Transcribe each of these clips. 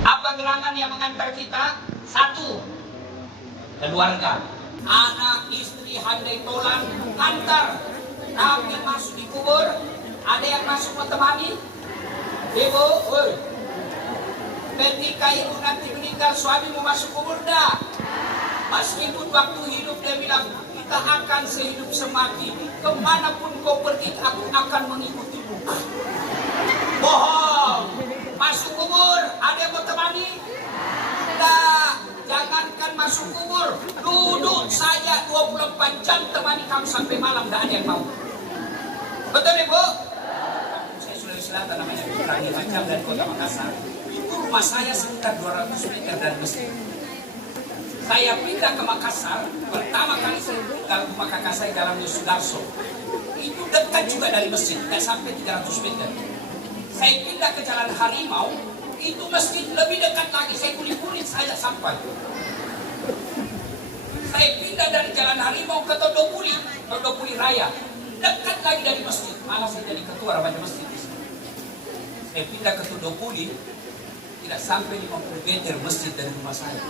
Apa gerangan yang mengantar kita? Satu, keluarga, anak, istri, handai tolan, antar. Tapi yang masuk di kubur, ada yang masuk menemani. Ibu, ketika ibu nanti meninggal, suami mau masuk kubur dah. Meskipun waktu hidup dia bilang, kita akan sehidup semati. Kemanapun kau pergi, aku akan mengikutimu. Bohong. Masuk kubur, ada yang mau temani? Tidak. Jangankan masuk kubur, duduk saja 24 jam temani kamu sampai malam, tidak ada yang mau. Betul Ibu? Saya Sulawesi Selatan, namanya Rangi Macam dari Kota Makassar. Itu rumah saya sekitar 200 meter dari masjid. Saya pindah ke Makassar, pertama kali saya tinggal rumah kakak saya dalam Sudarso. Itu dekat juga dari masjid, tidak sampai 300 meter. Saya pindah ke Jalan Harimau, itu masjid lebih dekat lagi, saya kulit-kulit saja sampai. Saya pindah dari Jalan Harimau ke Todopuli Raya, dekat lagi dari masjid. Malah saya jadi ketua remaja masjid di sini. Saya pindah ke Todopuli, tidak sampai 50 meter masjid dari rumah saya.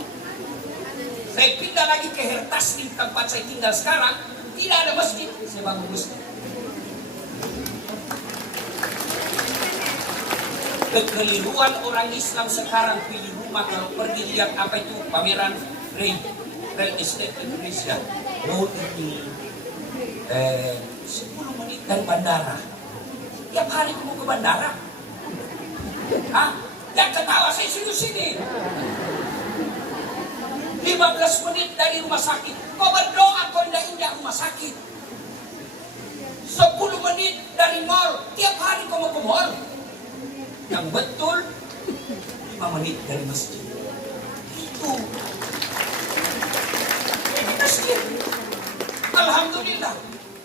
Saya pindah lagi ke Hertaslim, tempat saya tinggal sekarang, tidak ada masjid, saya bangun masjid. Kekeliruan orang Islam sekarang pilih rumah kalau pergi lihat apa itu pameran real estate Indonesia. Oh ini 10 menit dari bandara. Tiap hari kamu ke bandara? Hah? Yang ketawa saya sini. 15 menit dari rumah sakit. Kau berdoa kau indah-indah rumah sakit. 10 menit dari mall. Tiap hari kau mau ke mall. Yang betul 5 menit dari masjid. Itu masjid. Alhamdulillah,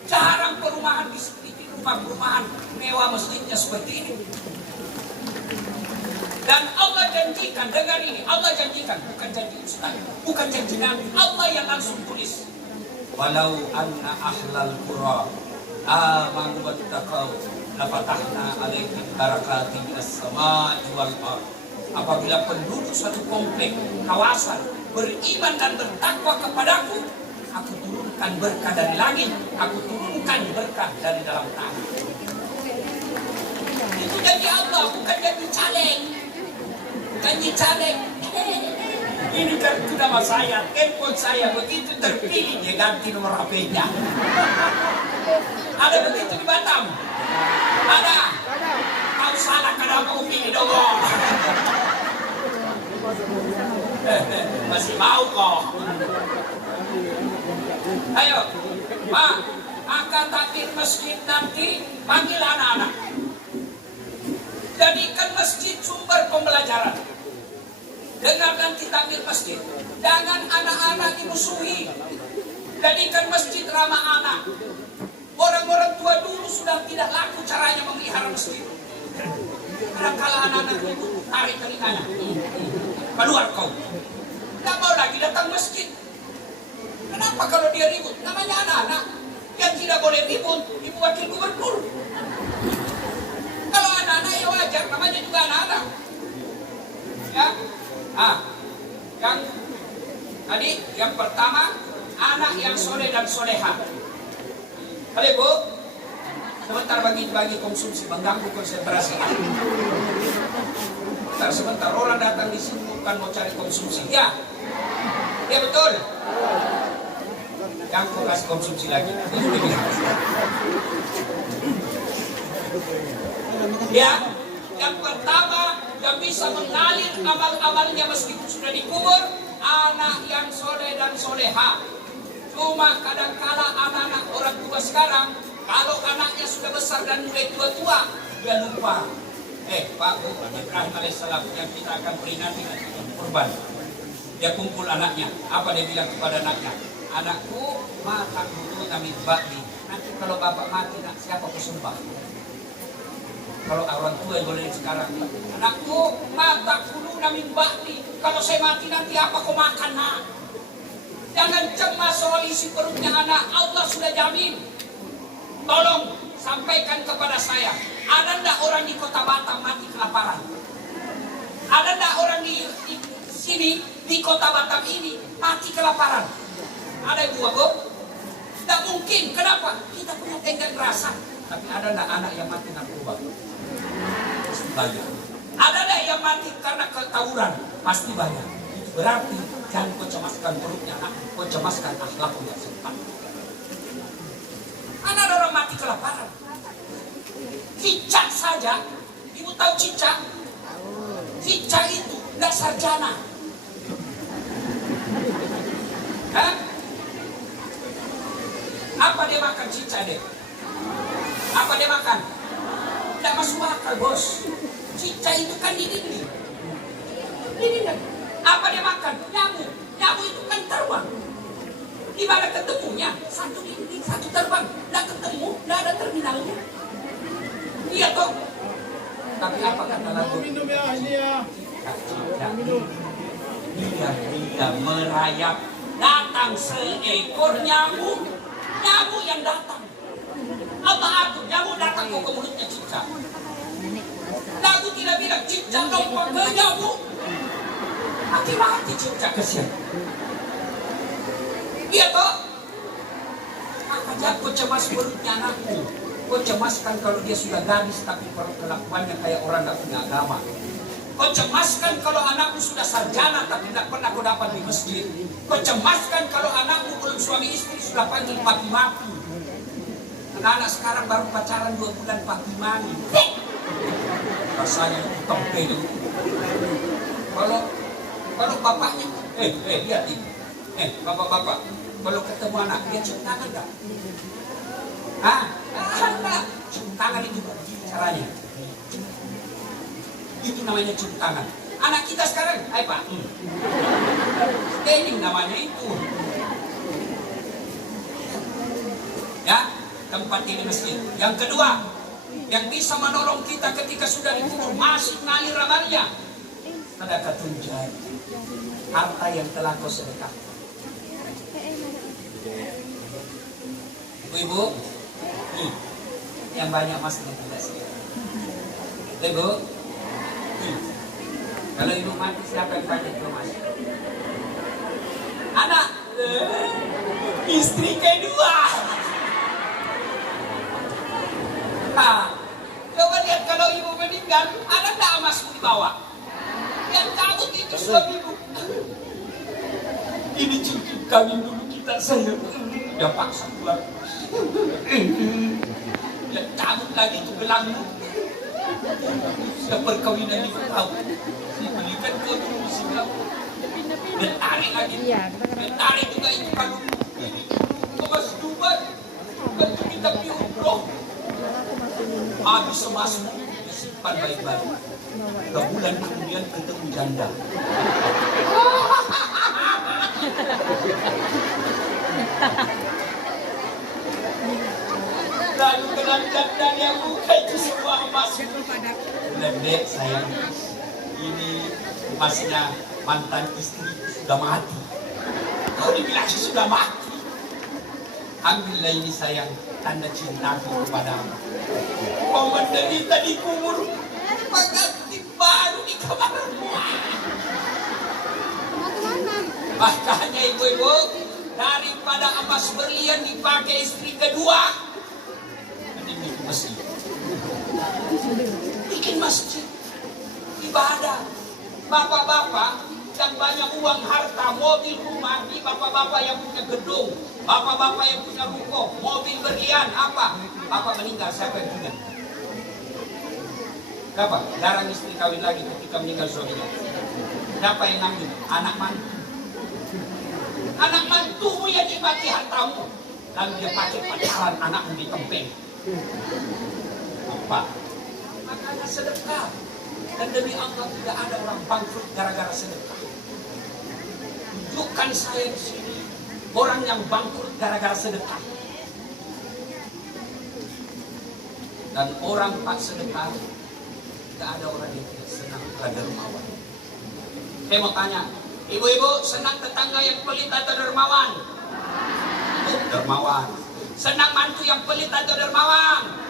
jarang perumahan di rumah perumahan mewah masjidnya seperti ini. Dan Allah janjikan, dengar ini, Allah janjikan, bukan janji ustaz, bukan janji Nabi, Allah yang langsung tulis. Walau anna ahlal qura amanu wattaqau lafatahna alaihim barakatin minas samai wal ardh. Apabila penduduk suatu komplek, kawasan beriman dan bertakwa kepadaku, aku turunkan berkah dari langit, aku turunkan berkah dari dalam tanah. Itu janji Allah, bukan janji caleg. Janji caleg. Ini kartu nama saya, handphone saya begitu terpilih dia ganti nomor HP-nya. Ada begitu di Batam? Ada. Kau salah karena aku pilih dong. Masih mau kok. Ayo, Pak, akan takbir masjid nanti, panggil anak-anak. Jadikan masjid sumber pembelajaran. Dengar nanti takbir masjid. Jangan anak-anak dimusuhi. Jadikan masjid ramah anak. Orang-orang tua dulu sudah tidak laku caranya memelihara masjid. Kadang-kala anak-anak itu tarik telinganya. Keluar kau. Tidak mau lagi datang masjid. Kenapa kalau dia ribut? Namanya anak-anak. Yang tidak boleh ribut, ibu wakil gubernur. Kalau anak-anak ya wajar, namanya juga anak-anak. Ya. Yang tadi, yang pertama, anak yang soleh dan soleha. Halo Bu, sebentar bagi konsumsi, mengganggu konsentrasi. Sebentar, orang datang di sini bukan mau cari konsumsi. Ya betul. Yang kau kasih konsumsi lagi. Ya, yang pertama yang bisa mengalir amal-amalnya meskipun sudah dikubur, anak yang soleh dan soleha. Cuma kadang-kala anak-anak orang tua sekarang, kalau anaknya sudah besar dan mulai tua-tua, dia lupa. Pak Bu, Ibrahim alaihissalam yang kita akan peringati kurban. Dia kumpul anaknya. Apa dia bilang kepada anaknya? Anakku, mata dulu kami bakti. Nanti kalau bapak mati, siapa kau sembah? Kalau orang tua yang boleh sekarang, anakku, mata dulu kami bakti. Kalau saya mati nanti apa kau makan nak? Jangan cemas soal isi perutnya anak, Allah sudah jamin. Tolong sampaikan kepada saya, ada enggak orang di kota Batam mati kelaparan? Ada enggak orang di sini, di kota Batam ini mati kelaparan? Ada ibu aku? Tidak mungkin. Kenapa? Kita punya tenggat rasa. Tapi ada enggak anak yang mati narkoba? Banyak. Ada enggak yang mati karena ketawuran? Pasti banyak. Berarti jangan kau cemaskan perutnya anak, kau cemaskan akhlaknya sempat. Ada orang mati kelaparan. Cicak saja, ibu tahu cicak? Cicak itu nggak sarjana. Hah? Apa dia makan cicak deh? Apa dia makan? Nggak masuk akal bos. Cicak itu kan di dinding. Apa dia makan? Nyamuk. Nyamuk itu kan terbang. Di mana ketemunya? Satu dinding, satu terbang. Nggak ketemu, nggak ada terminalnya. Iya toh. Tapi apa kata lagu? Minum ya ini ya. Dia merayap. Datang seekor nyamuk. Nyamuk yang datang. Apa aku? Nyamuk datang kok ke mulutnya cicak. Lagu tidak bilang cicak lompat ke nyamuk. Mati-mati cicak kesian. Iya toh. Apa jangan kau cemas perutnya anakmu. Kau cemaskan kalau dia sudah gadis tapi kelakuannya kayak orang gak punya agama. Kau cemaskan kalau anakmu sudah sarjana tapi tidak pernah kau dapat di masjid. Kau cemaskan kalau anakmu belum suami istri sudah panggil mati-mati. Anak-anak sekarang baru pacaran 2 bulan mati-mati. Rasanya tempel. Kalau bapaknya, lihat ini. Bapak-bapak, kalau ketemu anak dia cium tangan enggak? Enggak. Cium tangan itu caranya. Itu namanya cium tangan. Anak kita sekarang, ayo Pak. Standing namanya itu. Ya, tempat ini masjid. Yang kedua, yang bisa menolong kita ketika sudah dikubur masih ngalir amalnya. Sedekah tunjai. Harta yang telah kau sedekah. Ibu, yang banyak mas tidak sih. Ibu, kalau ibu mati siapa yang banyak itu mas? Anak, istri kedua. Nah, coba lihat kalau ibu meninggal, ada tak emasmu dibawa? Yang cabut itu suamimu. Ini cincin kawin dulu kita saya. Udah paksa keluar. Yang cabut lagi itu gelangmu. Sudah perkawinan itu tahu. Belikan kau dulu siap. Dan tarik lagi. Dan tarik juga itu kalau kau masih Dubai. Bantu kita pergi umroh. Habis emasmu disimpan baik-baik. 3 bulan kemudian ketemu janda. Lalu dengan janda yang buka itu semua emasmu. Dek sayang, ini emasnya mantan istri sudah mati. Kau dibilang sudah mati. Ambillah ini sayang, tanda cintaku kepadamu. Kau menderita di kubur, pengganti baru di kamarmu. Makanya ibu-ibu, daripada emas berlian dipakai istri kedua, mending bikin masjid. Bikin masjid, ibadah. Bapak-bapak yang banyak uang, harta, mobil, rumah, ini bapak-bapak yang punya gedung, bapak-bapak yang punya ruko, mobil berlian, apa? Bapak meninggal, siapa yang punya? Siapa? Jarang istri kawin lagi ketika meninggal suaminya. Siapa yang ngambil? Anak mantu. Anak mantumu yang dibagi hartamu. Lalu dia pakai pacaran anakmu di tempeng. Apa? Makanya sedekah. Dan demi Allah tidak ada orang bangkrut gara-gara sedekah. Tunjukkan saya di sini orang yang bangkrut gara-gara sedekah. Dan orang pak sedekah, tidak ada orang yang tidak senang pada dermawan. Saya mau tanya, ibu-ibu senang tetangga yang pelit atau dermawan? Dermawan. Senang mantu yang pelit atau dermawan?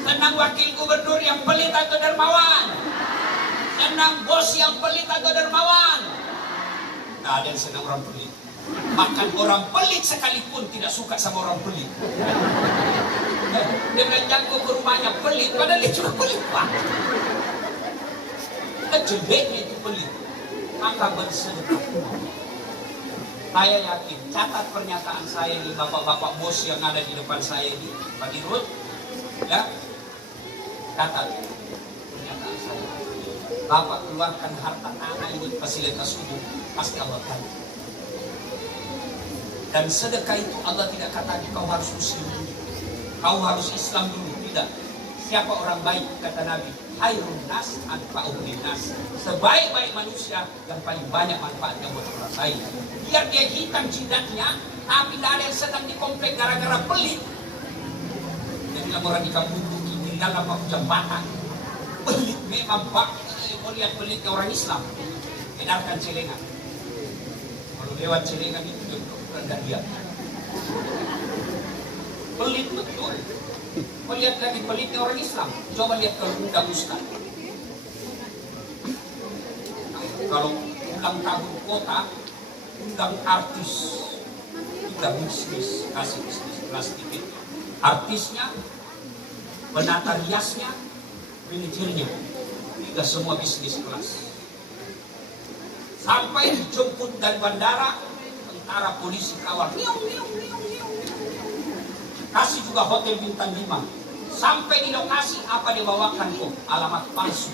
Senang wakil gubernur yang pelit atau dermawan? Senang senang bos yang pelit atau dermawan? Tidak ada yang senang orang pelit. Bahkan orang pelit sekalipun tidak suka sama orang pelit. Dia menjangkau ke rumahnya pelit, padahal dia juga pelit, Pak. Jeleknya itu pelit. Maka bersedekah. Saya yakin, catat pernyataan saya ini, bapak-bapak bos yang ada di depan saya ini, Pak Dirut, ya, catat pernyataan saya. Bapak keluarkan harta anak ini fasilitas umum, pasti Allah ganti. Dan sedekah itu Allah tidak kata kau harus muslim dulu, kau harus Islam dulu, tidak. Siapa orang baik, kata Nabi, khairun nas anfa'uhum linnas. Sebaik-baik manusia yang paling banyak manfaatnya buat orang lain. Biar dia hitam jidatnya, tapi tidak ada yang sedang di komplek gara-gara pelit. Dia bilang orang di kampung di dalam jembatan pelit memang Pak. Mau lihat pelitnya orang Islam, edarkan celengan. Kalau lewat celengan itu dia rendah dia. Pelit betul. Kau lihat lagi pelitnya orang Islam. Coba lihat kalau undang Ustaz. Kalau ulang tahun kota, undang artis, undang bisnis, kasih bisnis kelas tiket. Artisnya, penata riasnya, manajernya, tidak semua bisnis kelas. Sampai dijemput dari bandara, tentara polisi kawal. Kasih juga hotel bintang 5. Sampai di lokasi apa dia bawakan kok? Alamat palsu.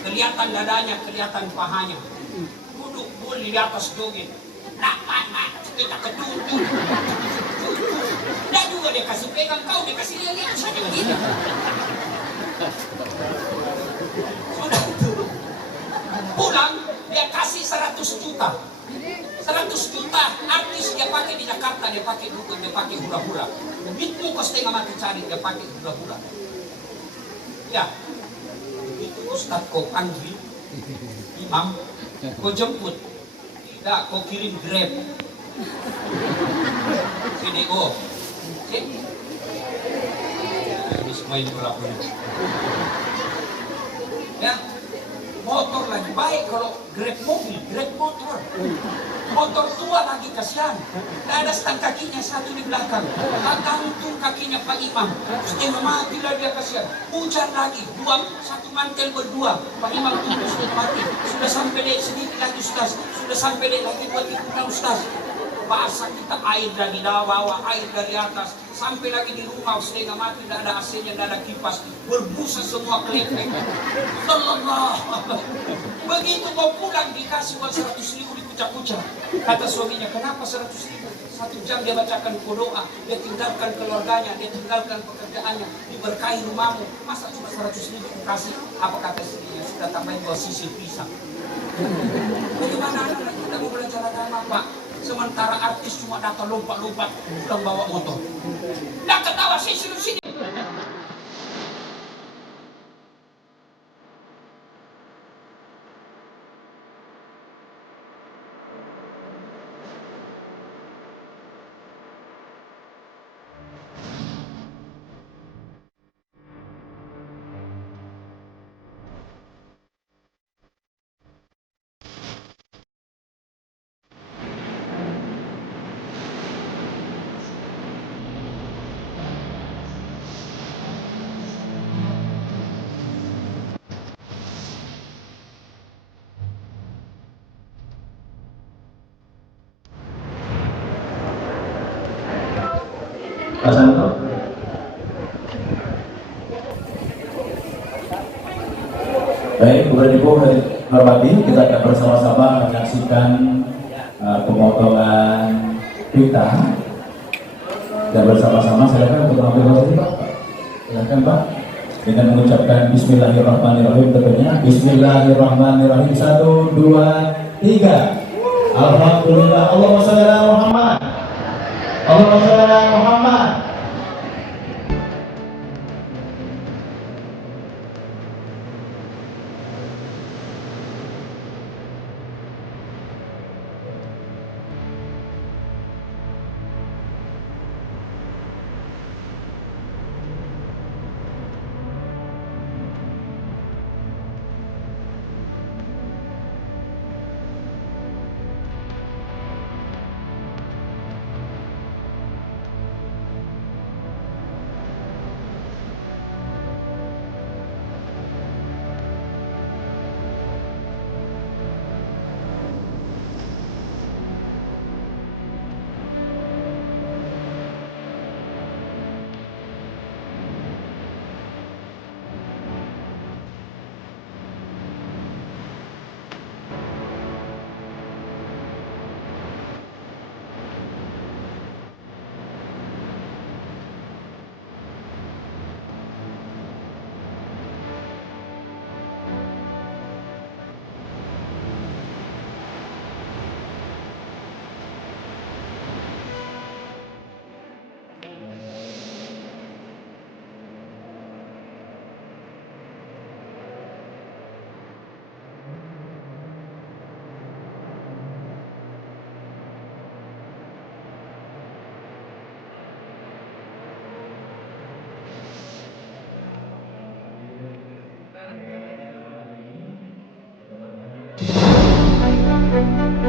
Kelihatan dadanya, kelihatan pahanya. Duduk di atas joget. Nak, kita ketuntut. Dan juga dia kasih pegang kau, dia kasih lihat saja begitu. Sudah itu. Pulang, dia kasih 100 juta. 100 juta artis dia pakai di Jakarta, dia pakai dukun, dia pakai hura-hura. Itu kau setengah mati cari, dia pakai hura-hura. Ya, itu Ustaz kau panggil, imam, kau jemput. Tidak, kau kirim Grab. CDO. Ini semua ini berlaku. Ya, motor lagi baik kalau Grab mobil, Grab motor. Motor tua lagi kasihan. Tidak ada stang kakinya satu di belakang. Gantung kakinya Pak Imam. Setengah mati lah dia kasihan. Hujan lagi, buang satu mantel berdua. Pak Imam itu sudah mati. Sudah sampai dek sedikit lagi Ustaz. Sudah sampai dek lagi buat ikutan Ustaz. Basah kita air dari bawah, air dari atas. Sampai lagi di rumah setengah mati, tidak ada AC-nya, tidak ada kipas. Berbusa semua kelepek. Allah. Begitu mau pulang dikasih uang 100.000 dikucak-kucak. Kata suaminya, kenapa 100.000? 1 jam dia bacakan doa, dia tinggalkan keluarganya, dia tinggalkan pekerjaannya, diberkahi rumahmu. Masa cuma 100.000 dikasih? Apa kata istrinya? Sudah tambahin 2 sisi pisang. Bagaimana anak kita mau belajar agama Pak? Sementara artis cuma datang lompat-lompat, pulang bawa motor. Nggak ketawa sini. Pak Santo. Baik, Bapak Ibu hormati, kita akan bersama-sama menyaksikan pemotongan pita. Dan bersama-sama silakan untuk mengambil posisi Pak. Silakan Pak. Dengan mengucapkan Bismillahirrahmanirrahim tentunya. Bismillahirrahmanirrahim. 1, 2, 3. Alhamdulillah. Allahumma shalli ala Muhammad. Allahumma shalli ala Muhammad. Thank